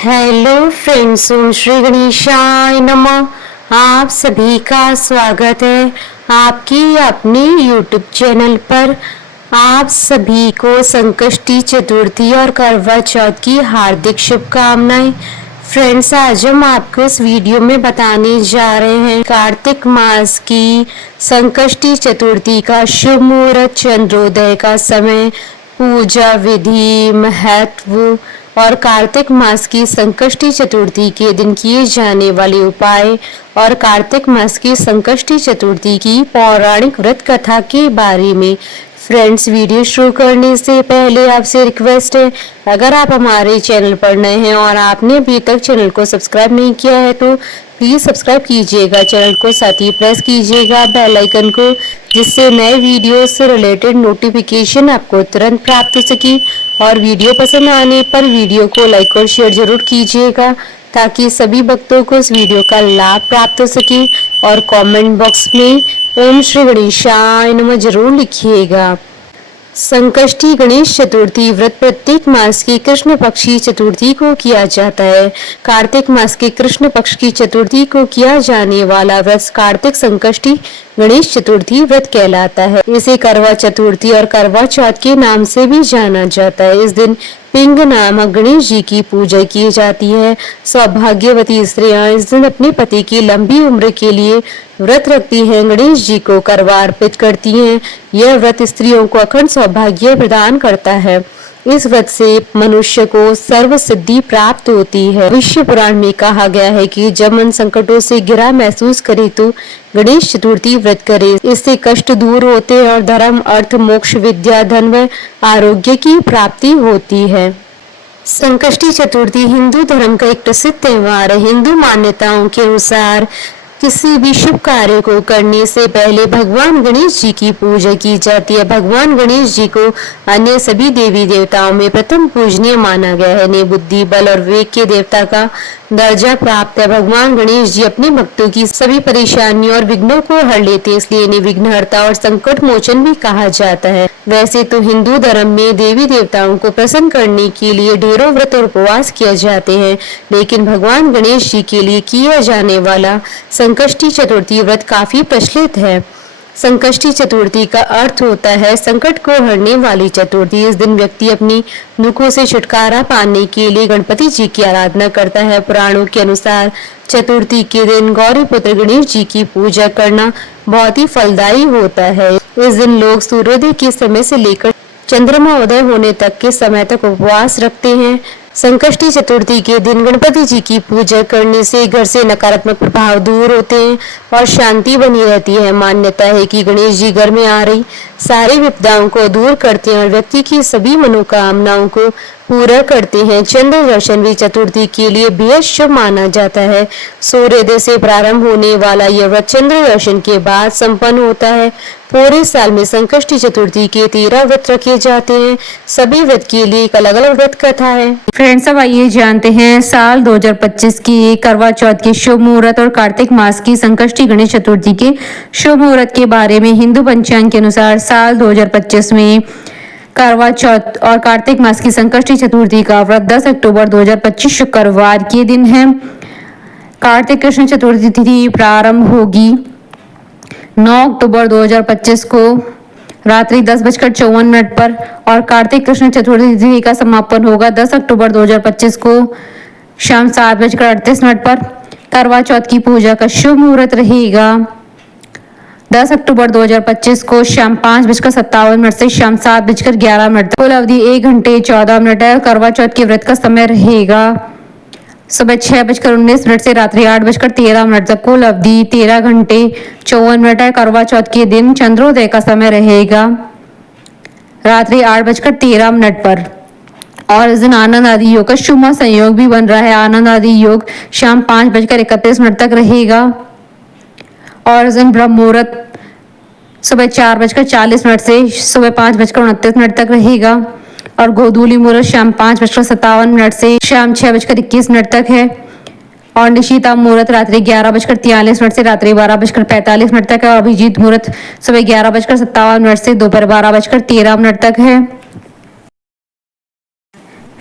Hello friends, ओम श्री गणेशाय नमः। आप सभी का स्वागत है आपकी अपने यूट्यूब चैनल पर। आप सभी को संकष्टी चतुर्थी और करवा चौथ की हार्दिक शुभकामनाएं। फ्रेंड्स, आज हम आपको इस वीडियो में बताने जा रहे हैं कार्तिक मास की संकष्टी चतुर्थी का शुभ मुहूर्त, चंद्रोदय का समय, पूजा विधि, महत्व और कार्तिक मास की संकष्टी चतुर्थी के दिन किए जाने वाले उपाय और कार्तिक मास की संकष्टी चतुर्थी की पौराणिक व्रत कथा के बारे में। फ्रेंड्स, वीडियो शुरू करने से पहले आपसे रिक्वेस्ट है, अगर आप हमारे चैनल पर नए हैं और आपने अभी तक चैनल को सब्सक्राइब नहीं किया है तो प्लीज़ सब्सक्राइब कीजिएगा चैनल को, साथ ही प्रेस कीजिएगा बेल आइकन को, जिससे नए वीडियो से रिलेटेड नोटिफिकेशन आपको तुरंत प्राप्त हो सके। और वीडियो पसंद आने पर वीडियो को लाइक और शेयर जरूर कीजिएगा ताकि सभी भक्तों को इस वीडियो का लाभ प्राप्त हो सके। और कमेंट बॉक्स में ओम श्री गणेशाय नमः जरूर लिखिएगा। संकष्टी गणेश चतुर्थी व्रत प्रत्येक मास की कृष्ण पक्ष की चतुर्थी को किया जाता है। कार्तिक मास के कृष्ण पक्ष की चतुर्थी को किया जाने वाला व्रत कार्तिक संकष्टी गणेश चतुर्थी व्रत कहलाता है। इसे करवा चतुर्थी और करवा चौथ के नाम से भी जाना जाता है। इस दिन पिंग नामक गणेश जी की पूजा की जाती है। सौभाग्यवती स्त्रियां इस दिन अपने पति की लंबी उम्र के लिए व्रत रखती हैं, गणेश जी को करवा अर्पित करती हैं। यह व्रत स्त्रियों को अखंड सौभाग्य प्रदान करता है। इस व्रत से मनुष्य को सर्व सिद्धि प्राप्त होती है। विश्व पुराण में कहा गया है कि जब मन संकटों से घिरा महसूस करे तो गणेश चतुर्थी व्रत करे। इससे कष्ट दूर होते हैं और धर्म, अर्थ, मोक्ष, विद्या, धन व आरोग्य की प्राप्ति होती है। संकष्टी चतुर्थी हिंदू धर्म का एक प्रसिद्ध त्योहार है। हिंदू मान्यताओं के अनुसार किसी भी शुभ कार्य को करने से पहले भगवान गणेश जी की पूजा की जाती है। भगवान गणेश जी को अन्य सभी देवी देवताओं में प्रथम पूजनीय माना गया है। इन्हें बुद्धि, बल और विवेक के देवता का दर्जा प्राप्त है। भगवान गणेश जी अपने भक्तों की सभी परेशानियों और विघ्नों को हर लेते हैं, इसलिए इन्हें विघ्नहर्ता और संकट मोचन भी कहा जाता है। वैसे तो हिंदू धर्म में देवी देवताओं को प्रसन्न करने के लिए ढेरों व्रत और उपवास किए जाते हैं, लेकिन भगवान गणेश जी के लिए किया जाने वाला संकष्टी चतुर्थी व्रत काफी प्रचलित है। संकष्टी चतुर्थी का अर्थ होता है संकट को हरने वाली चतुर्थी। इस दिन व्यक्ति अपनी दुखों से छुटकारा पाने के लिए गणपति जी की आराधना करता है। पुराणों के अनुसार चतुर्थी के दिन गौरी पुत्र गणेश जी की पूजा करना बहुत ही फलदायी होता है। इस दिन लोग सूर्योदय के समय से लेकर चंद्रमा उदय होने तक के समय तक उपवास रखते हैं। संकष्टी चतुर्थी के दिन गणपति जी की पूजा करने से घर से नकारात्मक प्रभाव दूर होते हैं और शांति बनी रहती है। मान्यता है कि गणेश जी घर में आ रही सारी विपदाओं को दूर करते हैं और व्यक्ति की सभी मनोकामनाओं को पूरा करते हैं। चंद्र दर्शन भी चतुर्थी के लिए बेहद शुभ माना जाता है। सूर्योदय से प्रारंभ होने वाला यह व्रत चंद्र दर्शन के बाद संपन्न होता है। पूरे साल में संकष्टी चतुर्थी के 13 व्रत रखे जाते हैं। सभी व्रत के लिए एक अलग अलग व्रत कथा है। फ्रेंड्स, अब आइए जानते हैं साल 2025 की करवा चौथ के शुभ मुहूर्त और कार्तिक मास की संकष्टी गणेश चतुर्थी के शुभ मुहूर्त के बारे में। हिंदू पंचांग के अनुसार साल 2025 में करवा चौथ और कार्तिक मास की संकष्टी चतुर्थी का व्रत 10 अक्टूबर 2025 शुक्रवार के दिन है। कार्तिक कृष्ण चतुर्थी तिथि प्रारंभ होगी 9 अक्टूबर 2025 को रात्रि 10:54 पर और कार्तिक कृष्ण चतुर्थी तिथि का समापन होगा 10 अक्टूबर 2025 को शाम 7:38 पर। करवा चौथ की पूजा का शुभ मुहूर्त रहेगा 10 अक्टूबर 2025 को शाम 5:57 से शाम 7:11 तक। कुल अवधि 1 घंटे 14 मिनट है। करवा चौथ के व्रत का समय रहेगा सुबह 6:19 से रात्रि 8:13 तक। कुल अवधि 13 घंटे 54 मिनट है। करवा चौथ के दिन चंद्रोदय का समय रहेगा रात्रि 8:13 पर और इस दिन आनंद आदि योग का शुभ संयोग भी बन रहा है। आनंद आदि योग शाम 5:31 तक रहेगा और इस दिन ब्रह्म मुहूर्त सुबह 4:40 से सुबह 5:29 तक रहेगा और गोधूली मुहूर्त शाम 5:57 से शाम 6:21 तक है और निशिता मुहूर्त रात्रि 11:43 से रात्रि 12:45 तक है और अभिजीत मुहूर्त सुबह 11:57 से दोपहर 12:13 तक है।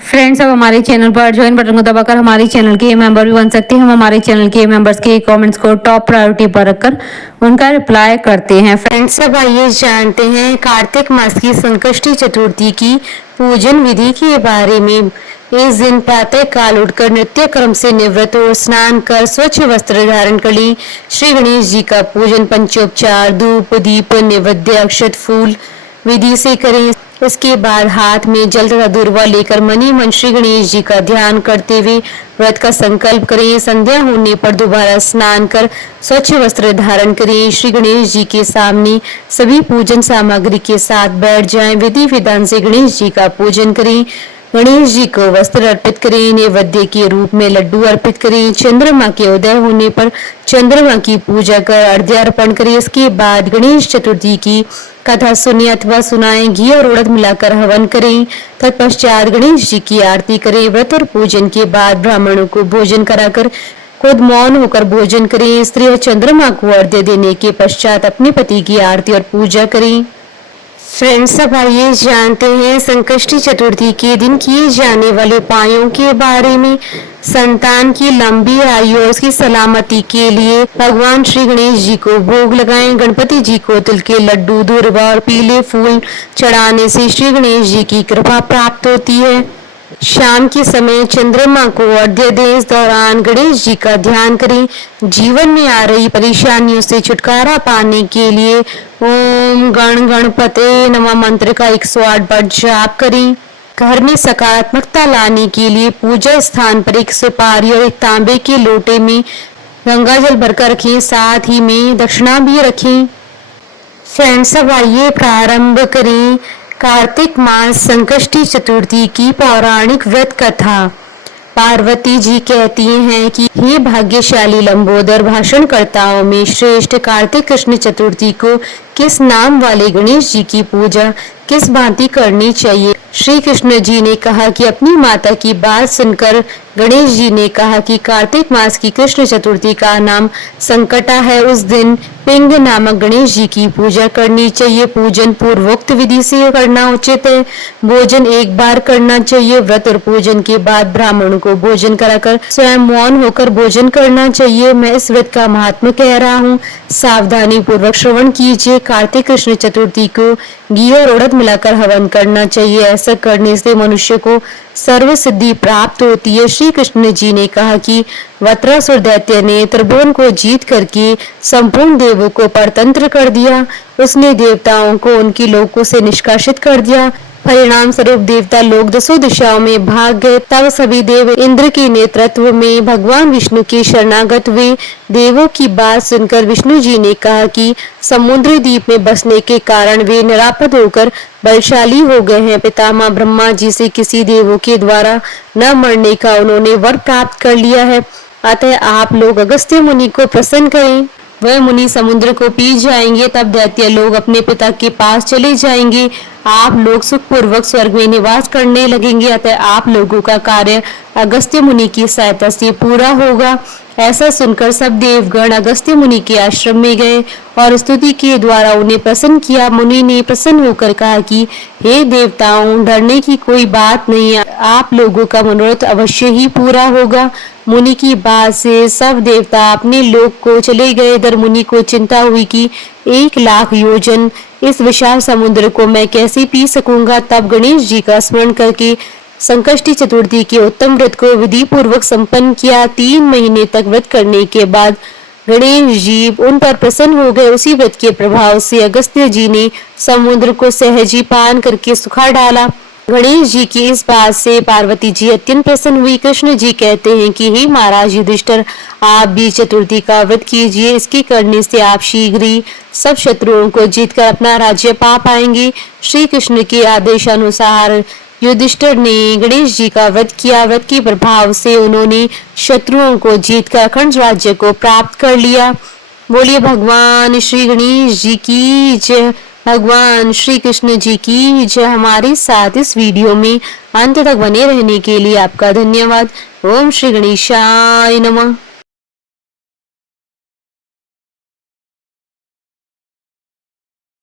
फ्रेंड्स, अब हमारे चैनल पर ज्वाइन बटन को दबाकर हमारे चैनल के मेंबर भी बन सकते हैं। हम हमारे चैनल के मेंबर्स के कमेंट्स को टॉप प्रायोरिटी पर रखकर उनका रिप्लाई करते हैं। फ्रेंड्स, अब आइए जानते हैं कार्तिक मास की संकष्टी चतुर्थी की पूजन विधि के बारे में। इस दिन प्रातः काल उठकर नित्य कर्म से निवृत्त और स्नान कर स्वच्छ वस्त्र धारण कर ली श्री गणेश जी का पूजन पंचोपचार धूप दीप नैवेद्य अक्षत फूल विधि से करें। इसके बाद हाथ में जल तथा दूर्वा लेकर मनी मन श्री गणेश जी का ध्यान करते हुए व्रत का संकल्प करें। संध्या होने पर दोबारा स्नान कर स्वच्छ वस्त्र धारण करें। श्री गणेश जी के सामने सभी पूजन सामग्री के साथ बैठ जाएं। विधि विधान से गणेश जी का पूजन करें। गणेश जी को वस्त्र अर्पित करें। नैवेद्य के रूप में लड्डू अर्पित करें। चंद्रमा के उदय होने पर चंद्रमा की पूजा कर अर्घ्य अर्पण करें। इसके बाद गणेश चतुर्थी की कथा सुने अथवा सुनाएं। घी और उड़द मिलाकर हवन करें। तत्पश्चात गणेश जी की आरती करें। व्रत और पूजन के बाद ब्राह्मणों को भोजन कराकर खुद मौन होकर भोजन करें। स्त्री चंद्रमा को अर्घ्य देने के पश्चात अपने पति की आरती और पूजा करें। फ्रेंड्स, अब आइए जानते हैं संकष्टी चतुर्थी के दिन किए जाने वाले उपायों के बारे में। संतान की लंबी आयु और उसकी सलामती के लिए भगवान श्री गणेश जी को भोग लगाएं। गणपति जी को तिल के लड्डू दूर्वा और पीले फूल चढ़ाने से श्री गणेश जी की कृपा प्राप्त होती है। शाम के समय चंद्रमा को अर्घ्य दें। इस दौरान गणेश जी का ध्यान करें। जीवन में आ रही परेशानियों से छुटकारा पाने के लिए ओम गण गणपते नमः मंत्र का 108 बार जाप करें। घर में सकारात्मकता लाने के लिए पूजा स्थान पर एक सुपारी और एक तांबे के लोटे में गंगा जल भरकर रखें। साथ ही में दक्षिणा भी रखें। फ्रेंड्स, अब आइए प्रारंभ करें कार्तिक मास संकष्टी चतुर्थी की पौराणिक व्रत कथा। पार्वती जी कहती हैं कि हे भाग्यशाली लंबोदर, भाषणकर्ताओं में श्रेष्ठ कार्तिक कृष्ण चतुर्थी को किस नाम वाले गणेश जी की पूजा किस भांति करनी चाहिए। श्री कृष्ण जी ने कहा कि अपनी माता की बात सुनकर गणेश जी ने कहा कि कार्तिक मास की कृष्ण चतुर्थी का नाम संकटा है। उस दिन पिंग नामक गणेश जी की पूजा करनी चाहिए। पूजन पूर्वोक्त विधि से करना उचित है। भोजन एक बार करना चाहिए। व्रत और पूजन के बाद ब्राह्मणों को भोजन कराकर स्वयं मौन होकर भोजन करना चाहिए। मैं इस व्रत का महात्मा कह रहा हूँ, सावधानी पूर्वक श्रवण कीजिए। कार्तिक कृष्ण चतुर्थी को घी और उड़द मिलाकर हवन करना चाहिए। ऐसा करने से मनुष्य को सर्व सिद्धि प्राप्त होती है। श्री कृष्ण जी ने कहा कि वत्रासुर दैत्य ने त्रिभुवन को जीत करके संपूर्ण देवों को परतंत्र कर दिया। उसने देवताओं को उनकी लोकों से निष्कासित कर दिया। परिणाम स्वरूप देवता लोग दसों दिशाओं में भाग गए। तब सभी देव इंद्र के नेतृत्व में भगवान विष्णु के शरणागत हुए। देवों की बात सुनकर विष्णु जी ने कहा कि समुद्र द्वीप में बसने के कारण वे निरापद होकर बलशाली हो गए हैं। पितामह ब्रह्मा जी से किसी देवों के द्वारा न मरने का उन्होंने वर प्राप्त कर लिया है। अतः आप लोग अगस्त्य मुनि को प्रसन्न करें। वह मुनि समुद्र को पी जाएंगे। तब दैत्य लोग अपने पिता के पास चले जाएंगे। आप लोग सुखपूर्वक स्वर्ग में निवास करने लगेंगे। अतः आप लोगों का कार्य अगस्त्य मुनि की सहायता से पूरा होगा। ऐसा सुनकर सब देवगण अगस्त्य मुनि के आश्रम में गए और स्तुति के द्वारा उन्हें प्रसन्न किया। मुनि ने प्रसन्न होकर कहा कि हे देवताओं, डरने की कोई बात नहीं है। आप लोगों का मनोरथ अवश्य ही पूरा होगा। मुनि की बात से सब देवता अपने लोक को चले गए। इधर मुनि को चिंता हुई कि 1,00,000 योजन इस विशाल समुद्र को मैं कैसे पी सकूंगा। तब गणेश जी का स्मरण करके संकष्टी चतुर्थी के उत्तम व्रत को विधि पूर्वक संपन्न किया। 3 महीने तक व्रत करने के बाद गणेश जी उन पर प्रसन्न हो गए। उसी व्रत के प्रभाव से अगस्त्य जी ने समुद्र को सहजी पान करके सुखा डाला। गणेश जी की इस बात से पार्वती जी अत्यंत प्रसन्न हुई। कृष्ण जी कहते हैं कि हे महाराज युधिष्ठिर, आप भी चतुर्थी का व्रत कीजिए। इसके करने से आप शीघ्र ही सब शत्रुओं को जीतकर अपना राज्य पा पाएंगे। श्री कृष्ण के आदेशानुसार युधिष्ठिर ने गणेश जी का व्रत किया। व्रत के प्रभाव से उन्होंने शत्रुओं को जीतकर अखंड राज्य को प्राप्त कर लिया। बोलिए भगवान श्री गणेश जी की जय। भगवान श्री कृष्ण जी की जय। हमारे साथ इस वीडियो में अंत तक बने रहने के लिए आपका धन्यवाद। ओम श्री गणेशाय नमः।